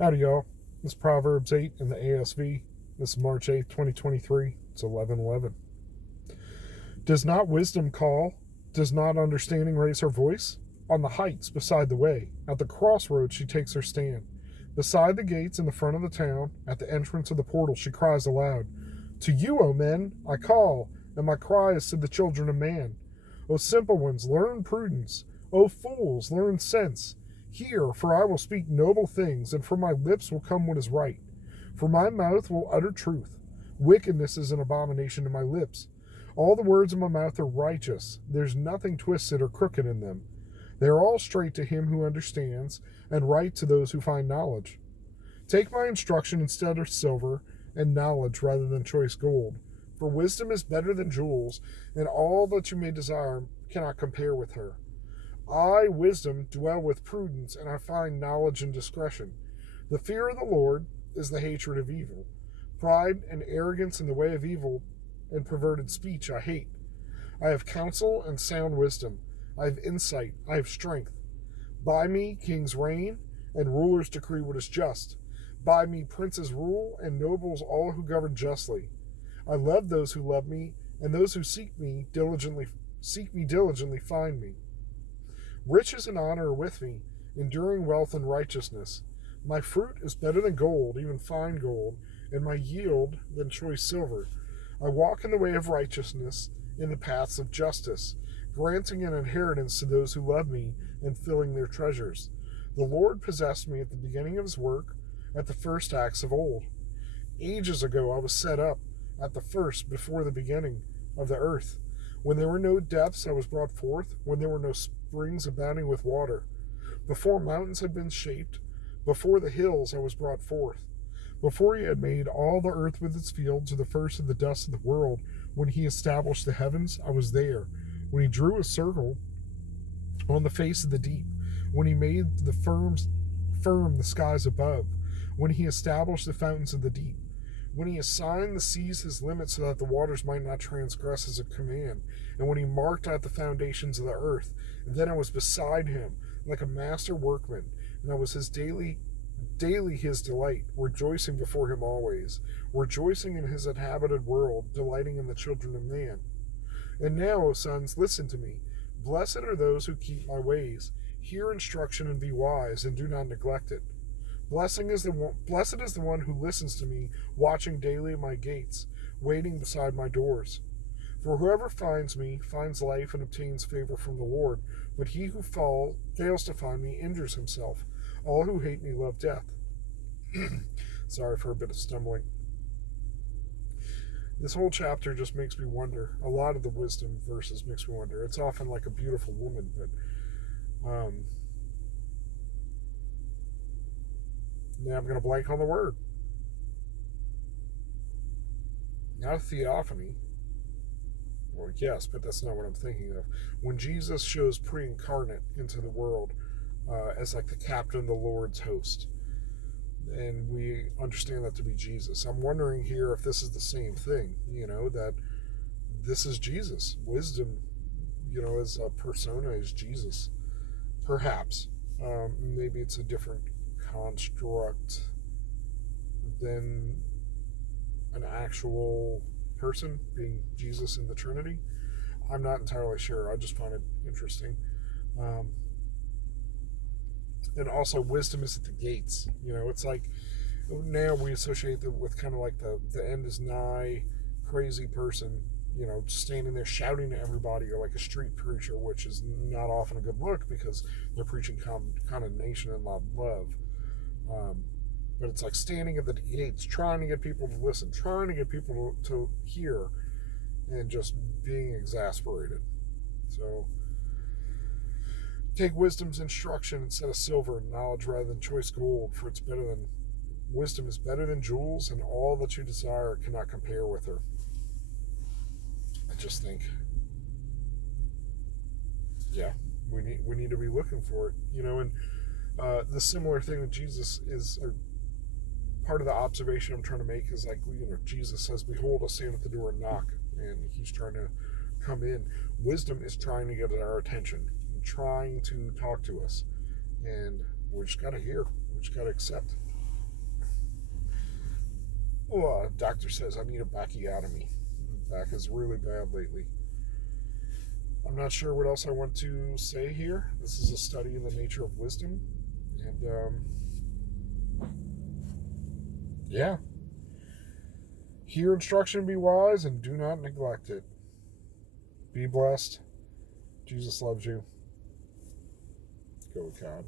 Howdy, y'all. This is Proverbs 8 in the ASV. This is March 8th, 2023. It's 11:11. Does not wisdom call? Does not understanding raise her voice? On the heights beside the way, at the crossroads she takes her stand. Beside the gates in the front of the town, at the entrance of the portal she cries aloud, to you, O men, I call, and my cry is to the children of man. O simple ones, learn prudence. O fools, learn sense. Hear, for I will speak noble things, and from my lips will come what is right. For my mouth will utter truth. Wickedness is an abomination to my lips. All the words of my mouth are righteous. There's nothing twisted or crooked in them. They are all straight to him who understands, and right to those who find knowledge. Take my instruction instead of silver, and knowledge rather than choice gold. For wisdom is better than jewels, and all that you may desire cannot compare with her. I, wisdom, dwell with prudence, and I find knowledge and discretion. The fear of the Lord is the hatred of evil. Pride and arrogance in the way of evil and perverted speech I hate. I have counsel and sound wisdom. I have insight. I have strength. By me kings reign, and rulers decree what is just. By me princes rule, and nobles all who govern justly. I love those who love me, and those who seek me diligently find me. Riches and honor are with me, enduring wealth and righteousness. My fruit is better than gold, even fine gold, and my yield than choice silver. I walk in the way of righteousness, in the paths of justice, granting an inheritance to those who love me and filling their treasures. The Lord possessed me at the beginning of his work, at the first acts of old. Ages ago I was set up, at the first, before the beginning of the earth. When there were no depths, I was brought forth, when there were no springs abounding with water. Before mountains had been shaped, before the hills I was brought forth. Before he had made all the earth with its fields, or the first of the dust of the world, when he established the heavens, I was there. When he drew a circle on the face of the deep, when he made firm the skies above, when he established the fountains of the deep, when he assigned the seas his limits so that the waters might not transgress his command, and when he marked out the foundations of the earth, and then I was beside him like a master workman, and I was his daily his delight, rejoicing before him always, rejoicing in his inhabited world, delighting in the children of man. And now, O sons, listen to me. Blessed are those who keep my ways. Hear instruction and be wise, and do not neglect it. Blessed is the one who listens to me, watching daily at my gates, waiting beside my doors. For whoever finds me finds life and obtains favor from the Lord, but he who fails to find me injures himself. All who hate me love death. Sorry for a bit of stumbling. This whole chapter just makes me wonder. A lot of the wisdom verses makes me wonder. It's often like a beautiful woman, but now I'm going to blank on the word. Not a theophany. Well, yes, but that's not what I'm thinking of. When Jesus shows pre-incarnate into the world as like the captain of the Lord's host, and we understand that to be Jesus. I'm wondering here if this is the same thing, that this is Jesus. Wisdom, as a persona is Jesus. Perhaps. Maybe it's a different construct than an actual person being Jesus in the Trinity. I'm not entirely sure. I just find it interesting. And also, wisdom is at the gates. It's like now we associate it with kind of like the end is nigh, crazy person, standing there shouting to everybody, or like a street preacher, which is not often a good look because they're preaching condemnation and not love. But it's like standing at the gates, trying to get people to listen, trying to get people to hear, and just being exasperated. So take wisdom's instruction instead of silver, and knowledge rather than choice gold, for wisdom is better than jewels, and all that you desire cannot compare with her. I just think, yeah, we need to be looking for it, and the similar thing that Jesus is, or part of the observation I'm trying to make is like, Jesus says, behold, I stand at the door and knock, and he's trying to come in. Wisdom is trying to get our attention, trying to talk to us, and we just got to hear, we just got to accept. Oh, doctor says I need a bacchiotomy. Back is really bad lately. I'm not sure what else I want to say here. This is a study in the nature of wisdom. And, yeah. Hear instruction, be wise, and do not neglect it. Be blessed. Jesus loves you. Go with God.